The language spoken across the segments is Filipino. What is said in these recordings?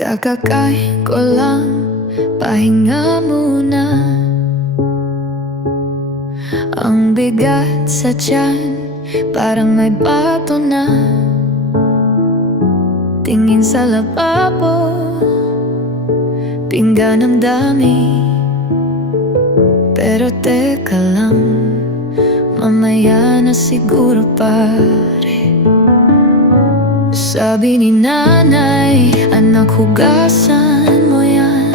Kakakain ko lang, pahinga muna. Ang bigat sa tiyan, parang may bato na. Tingin sa lababo, pinggan ang dami. Pero teka lang, mamaya na siguro pare sabi ni nanay, anak hugasan mo yan.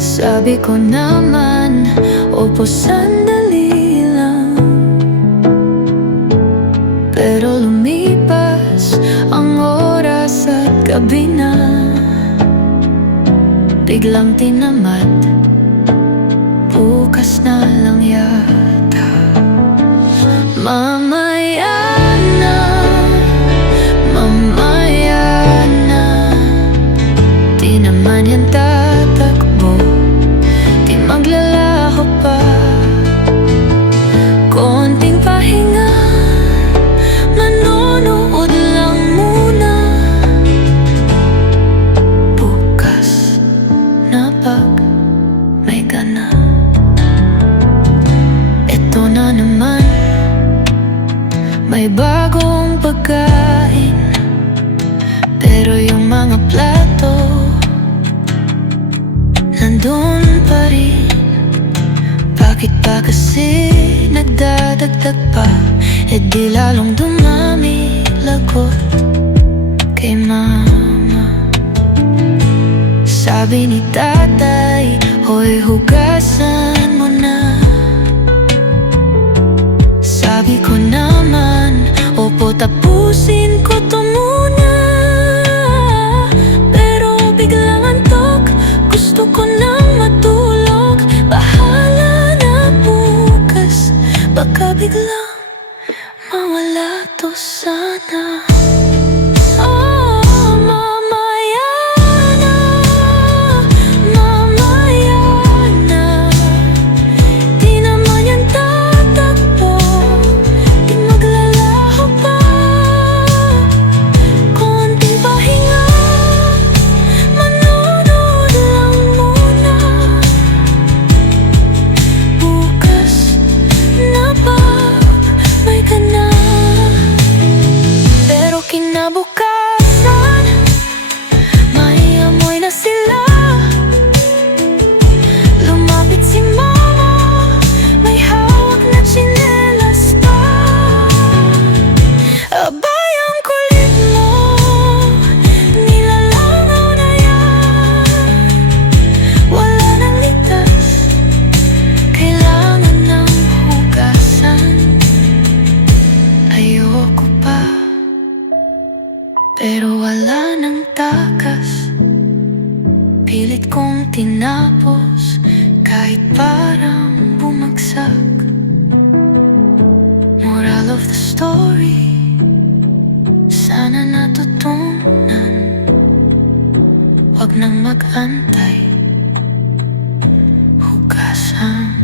Sabi ko naman, opo sandali lang. Pero lumipas ang oras at gabi na Biglang tinamad, yan tatakbo. Di maglalaho pa. Konting pahinga. Manonood lang muna. Bukas na pag may gana. Ito na naman. May bagong pagkain. Pero yung mga plato Bakit pa kasi nagdadagdag pa? E di lalong dumami lagot Kay mama. Sabi ni tatay Hoy hugasan mo na. Sabi ko naman, opo tapusin ko to muna baka biglang mawala to sana Pero Pero wala nang takas. Pilit kong tinapos. Kahit parang bumagsak. Moral of the story. Sana natutunan. Huwag nang mag-antay. Hugasan